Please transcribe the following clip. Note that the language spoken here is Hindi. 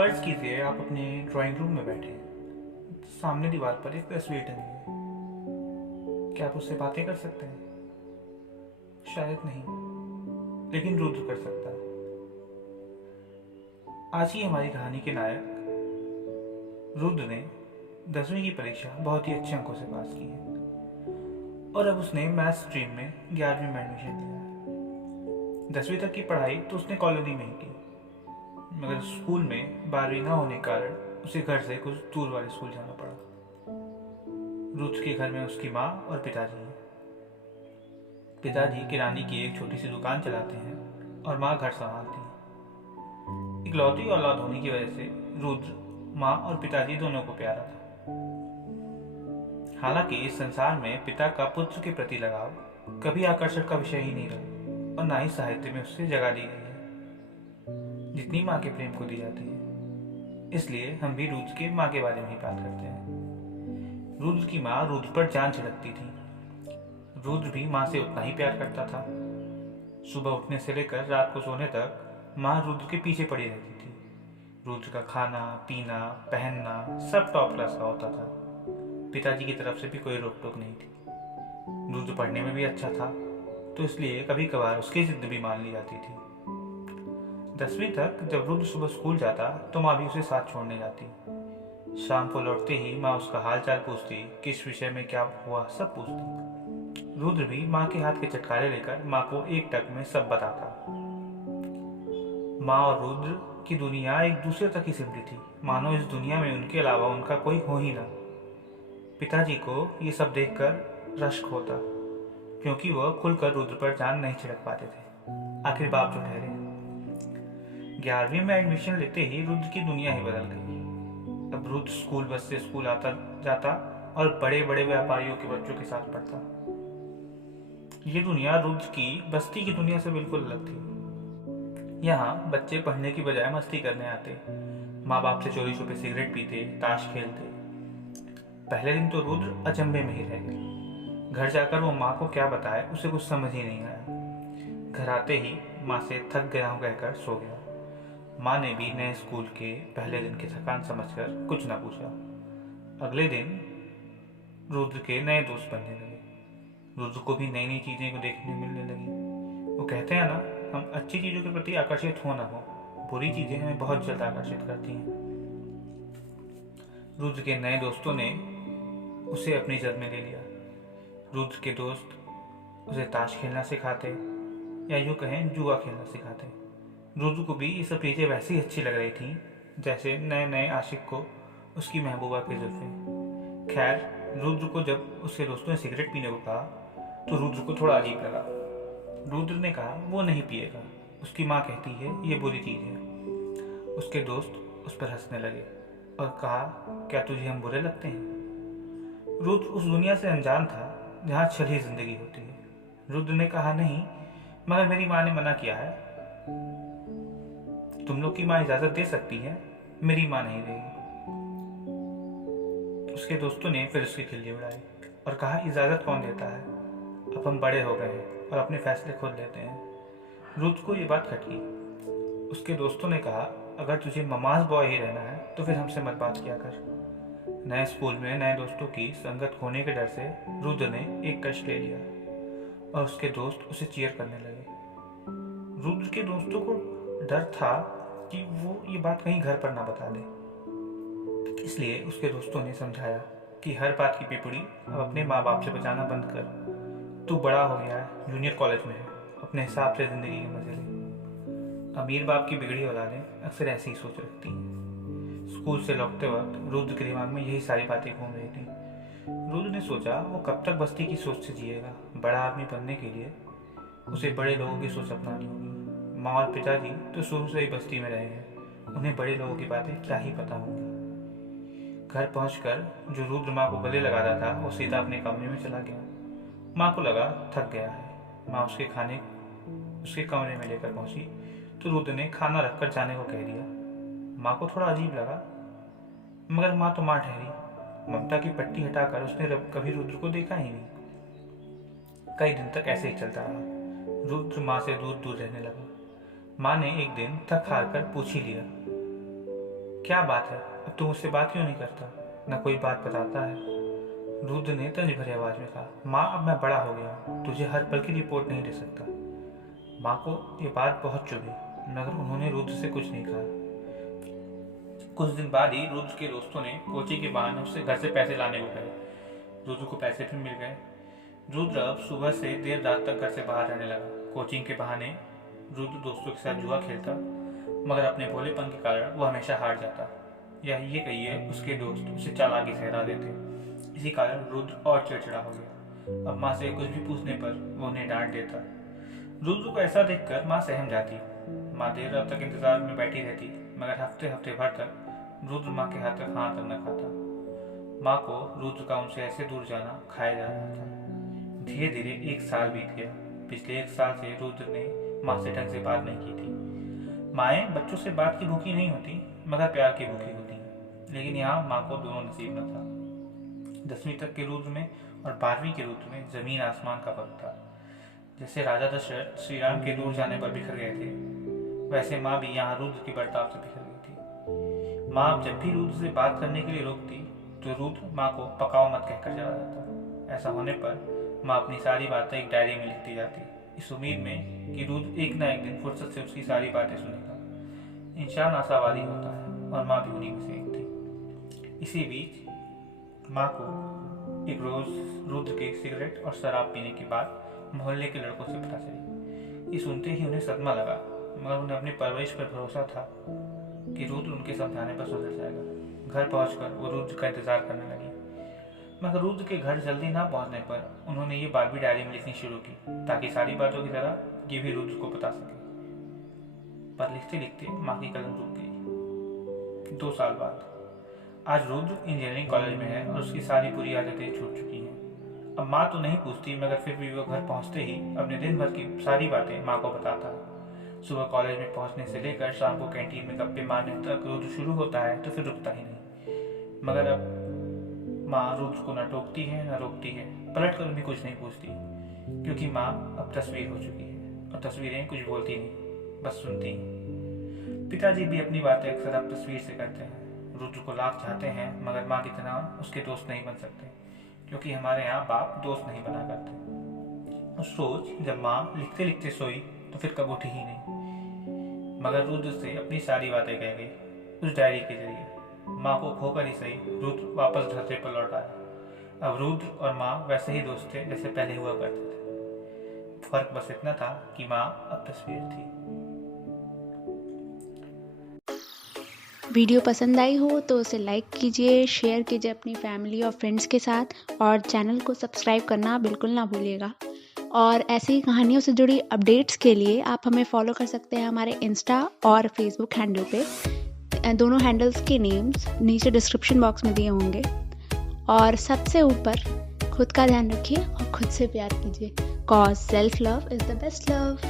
फर्ज कीजिए आप अपने ड्राइंग रूम में बैठे हैं। सामने दीवार पर एक तस्वीर टंगी है। क्या आप उससे बातें कर सकते हैं? शायद नहीं, लेकिन रुद्र कर सकता है। आज की हमारी कहानी के नायक रुद्र ने 10वीं की परीक्षा बहुत ही अच्छे अंकों से पास की है और अब उसने मैथ स्ट्रीम में 11वीं में एडमिशन लिया है। 10वीं तक की पढ़ाई तो उसने कॉलोनी में ही की, मगर स्कूल में 12वीं ना होने के कारण उसे घर से कुछ दूर वाले स्कूल जाना पड़ा। रुद्र के घर में उसकी माँ और पिताजी हैं। पिताजी किराने की एक छोटी सी दुकान चलाते हैं और माँ घर संभालती है। इकलौती औलाद होने की वजह से रुद्र माँ और पिताजी दोनों को प्यारा था। हालांकि इस संसार में पिता का पुत्र के प्रति लगाव कभी आकर्षण का विषय ही नहीं रहा और ना ही साहित्य में उससे जगह दी गई है जितनी माँ के प्रेम को दी जाती है। इसलिए हम भी रुद्र के माँ के बारे में ही बात करते हैं। रुद्र की माँ रुद्र पर जान छिड़कती थी। रुद्र भी माँ से उतना ही प्यार करता था। सुबह उठने से लेकर रात को सोने तक माँ रुद्र के पीछे पड़ी रहती थी। रुद्र का खाना पीना पहनना सब टॉप क्लास का होता था। पिताजी की तरफ से भी कोई रोक टोक नहीं थी। रुद्र पढ़ने में भी अच्छा था, तो इसलिए कभी कभार उसकी जिद भी मान ली जाती थी। 10वीं तक जब रुद्र सुबह स्कूल जाता तो माँ भी उसे साथ छोड़ने जाती। शाम को लौटते ही माँ उसका हाल चाल पूछती, किस विषय में क्या हुआ सब पूछती। रुद्र भी माँ के हाथ के चटकारे लेकर माँ को एक टक में सब बताता। माँ और रुद्र की दुनिया एक दूसरे तक ही सिमटी थी, मानो इस दुनिया में उनके अलावा उनका कोई हो ही ना। पिताजी को ये सब देखकर रश्क होता, क्योंकि वह खुलकर रुद्र पर जान नहीं छिड़क पाते थे। आखिर बाप जो ठहरे। 11वीं में एडमिशन लेते ही रुद्र की दुनिया ही बदल गई। अब रुद्र स्कूल बस से स्कूल आता जाता और बड़े बड़े व्यापारियों के बच्चों के साथ पढ़ता। ये दुनिया रुद्र की बस्ती की दुनिया से बिल्कुल अलग थी। यहाँ बच्चे पढ़ने की बजाय मस्ती करने आते, माँ बाप से चोरी छुपे सिगरेट पीते, ताश खेलते। पहले दिन तो रुद्र अचंभे में ही रह गया। घर जाकर वो माँ को क्या बताए उसे कुछ समझ ही नहीं आया। घर आते ही माँ से थक गया हूँ कहकर सो गया। माँ ने भी नए स्कूल के पहले दिन की थकान समझकर कुछ ना पूछा। अगले दिन रुद्र के नए दोस्त बनने लगे। रुद्र को भी नई नई चीजें को देखने मिलने लगी। वो कहते हैं ना, हम अच्छी चीजों के प्रति आकर्षित हो ना हो, बुरी चीजें हमें बहुत जल्द आकर्षित करती हैं। रुद्र के नए दोस्तों ने उसे अपनी जद में ले लिया। रुद्र के दोस्त उसे ताश खेलना सिखाते या यूं कहें जुआ खेलना सिखाते। रुद्र को भी ये सब चीजें वैसी अच्छी लग रही थी जैसे नए नए आशिक को उसकी महबूबा की जुल्फें। खैर, रुद्र को जब उसके दोस्तों ने सिगरेट पीने को कहा तो रुद्र को थोड़ा अजीब लगा। रुद्र ने कहा वो नहीं पिएगा, उसकी माँ कहती है ये बुरी चीज है। उसके दोस्त उस पर हंसने लगे और कहा, क्या तुझे हम बुरे लगते हैं? रुद्र उस दुनिया से अनजान था जहाँ छल ही जिंदगी होती है। रुद्र ने कहा, नहीं, मगर मेरी माँ ने मना किया है। तुम लोग की माँ इजाजत दे सकती है, मेरी माँ नहीं देगी। उसके दोस्तों ने फिर उसकी खिल्ली उड़ाई और कहा, इजाजत कौन देता है, अब हम बड़े हो गए हैं और अपने फैसले खुद लेते हैं। रुद्र को ये बात खटकी। उसके दोस्तों ने कहा, अगर तुझे ममाज बॉय ही रहना है तो फिर हमसे मत बात किया कर। नए स्कूल में नए दोस्तों की संगत खोने के डर से रुद्र ने एक कष्ट ले लिया और उसके दोस्त उसे चीयर करने लगे। रुद्र के दोस्तों को डर था कि वो ये बात कहीं घर पर ना बता दे, इसलिए उसके दोस्तों ने समझाया कि हर बात की पिपड़ी अब अपने माँ बाप से बचाना बंद कर। तू बड़ा हो गया है, जूनियर कॉलेज में है, अपने हिसाब से जिंदगी के मजे ले। अमीर बाप की बिगड़ी औलादें अक्सर ऐसी ही सोच रखती हैं। स्कूल से लौटते वक्त रुद्र के दिमाग में यही सारी बातें घूम रही थी। रुद्र ने सोचा वो कब तक बस्ती की सोच से जिएगा। बड़ा आदमी बनने के लिए उसे बड़े लोगों की सोच अपनानी होगी। माँ और पिताजी तो शुरू से ही बस्ती में रहे हैं, उन्हें बड़े लोगों की बातें क्या ही पता होंगी। घर पहुंचकर जो रुद्र माँ को गले लगाता था वो सीधा अपने कमरे में चला गया। माँ को लगा थक गया है। माँ उसके कमरे में लेकर पहुंची तो रुद्र ने खाना रखकर जाने को कह दिया। माँ को थोड़ा अजीब लगा, मगर माँ तो माँ ठहरी। ममता की पट्टी हटाकर उसने कभी रुद्र को देखा ही नहीं। कई दिन तक ऐसे ही चलता रहा। रुद्र माँ से दूर दूर रहने लगा। माँ ने एक दिन थक हार कर पूछ ही लिया, क्या बात है, अब तू मुझसे बात क्यों नहीं करता, ना कोई बात बताता है? रुद्र ने तंज भरी आवाज में कहा, माँ अब मैं बड़ा हो गया हूँ, तुझे हर पल की रिपोर्ट नहीं दे सकता। माँ को ये बात बहुत चुभी, मगर उन्होंने रुद्र से कुछ नहीं कहा। कुछ दिन बाद ही रुद्र के दोस्तों ने कोचिंग के बहाने उससे घर से पैसे लाने को कहे। रुद्र को पैसे भी मिल गए। रुद्र अब सुबह से देर रात तक घर से बाहर रहने लगा। कोचिंग के बहाने रुद्र दोस्तों के साथ जुआ खेलता, मगर अपने भोलेपन के कारण वो हमेशा हार जाता, या ये कहिए उसके दोस्त उसे चालाकी से हरा देते। इसी कारण रुद्र और चिड़चिड़ा हो गया। अब माँ से कुछ भी पूछने पर वो उन्हें डांट देता। रुद्र को ऐसा देखकर माँ सहम जाती। माँ देर रात तक इंतजार में बैठी रहती, मगर हफ्ते हफ्ते भर तक रुद्र माँ के हाथ तक खाना तक न खाता। माँ को रुद्र का उनसे ऐसे दूर जाना खाया जा रहा था। धीरे धीरे 1 साल बीत गया। पिछले 1 साल से रुद्र ने माँ से ढंग से बात नहीं की थी। माएँ बच्चों से बात की भूखी नहीं होती, मगर प्यार की भूखी होती हैं। लेकिन यहाँ माँ को दोनों नसीब न था। 10वीं तक के रुद्र में और 12वीं के रुद्र में जमीन आसमान का फर्क था। जैसे राजा दशरथ श्री राम के दूर जाने पर बिखर गए थे, वैसे माँ भी यहाँ रुद्र की बर्ताव से बिखर गई थी। माँ जब भी रुद्र से बात करने के लिए रोकती तो रुद्र माँ को पकाओ मत कहकर चला जाता। ऐसा होने पर माँ अपनी सारी बातें एक डायरी में लिखती जाती, इस उम्मीद में कि रुद्र एक न एक दिन फुर्सत से उसकी सारी बातें सुनेगा। इंसान आशावादी होता है और माँ भी उन्हीं में से एक थी। इसी बीच माँ को एक रोज रुद्र के सिगरेट और शराब पीने की बात मोहल्ले के लड़कों से पता चली। ये सुनते ही उन्हें सदमा लगा, मगर उन्हें अपनी परवरिश पर भरोसा था कि रुद्र उनके समझाने पर सुधर जाएगा। घर पहुंचकर वो रुद्र का इंतजार करने लगी, मगर रुद्र के घर जल्दी ना पहुंचने पर उन्होंने ये बात भी डायरी में लिखनी शुरू की, ताकि सारी बातों की तरह ये भी रुद्र को बता सके। पर लिखते लिखते माँ की कलम रुक गई। 2 साल बाद आज रुद्र इंजीनियरिंग कॉलेज में है और उसकी सारी बुरी आदतें छूट चुकी हैं। अब माँ तो नहीं पूछती, मगर फिर भी वो घर पहुंचते ही अपने दिन भर की सारी बातें माँ को बताता है। सुबह कॉलेज में पहुंचने से लेकर शाम को कैंटीन में गप्पे मारने तक रुद्र शुरू होता है तो फिर रुकता ही नहीं। मगर अब माँ रुद्र को न टोकती है न रोकती है, पलट कर भी कुछ नहीं पूछती, क्योंकि माँ अब तस्वीर हो चुकी है और तस्वीरें कुछ बोलती नहीं, बस सुनती हैं। पिताजी भी अपनी बातें अक्सर अब तस्वीर से करते हैं। रुद्र को लाख चाहते हैं, मगर माँ की तरह उसके दोस्त नहीं बन सकते, क्योंकि हमारे यहाँ बाप दोस्त नहीं बना करते। उस रोज जब माँ लिखते लिखते सोई तो फिर कब उठी ही नहीं, मगर रुद्र से अपनी सारी बातें कह गई उस डायरी के जरिए। माँ को खोकर ही सही रुद्र वापस धरती पर लौट आया। अब रुद्र और माँ वैसे ही दोस्त थे जैसे पहले हुआ करते थे। फर्क बस इतना था कि माँ अब तस्वीर थी। वीडियो पसंद आई हो तो उसे लाइक कीजिए, शेयर कीजिए अपनी फैमिली और फ्रेंड्स के साथ, और चैनल को सब्सक्राइब करना बिल्कुल ना भूलिएगा। और ऐसी ही कहानियों से जुड़ी अपडेट्स के लिए आप हमें फॉलो कर सकते हैं हमारे इंस्टा और फेसबुक हैंडल पे। दोनों हैंडल्स के नेम्स नीचे डिस्क्रिप्शन बॉक्स में दिए होंगे। और सबसे ऊपर खुद का ध्यान रखिए और खुद से प्यार कीजिए, cause self love is the best love.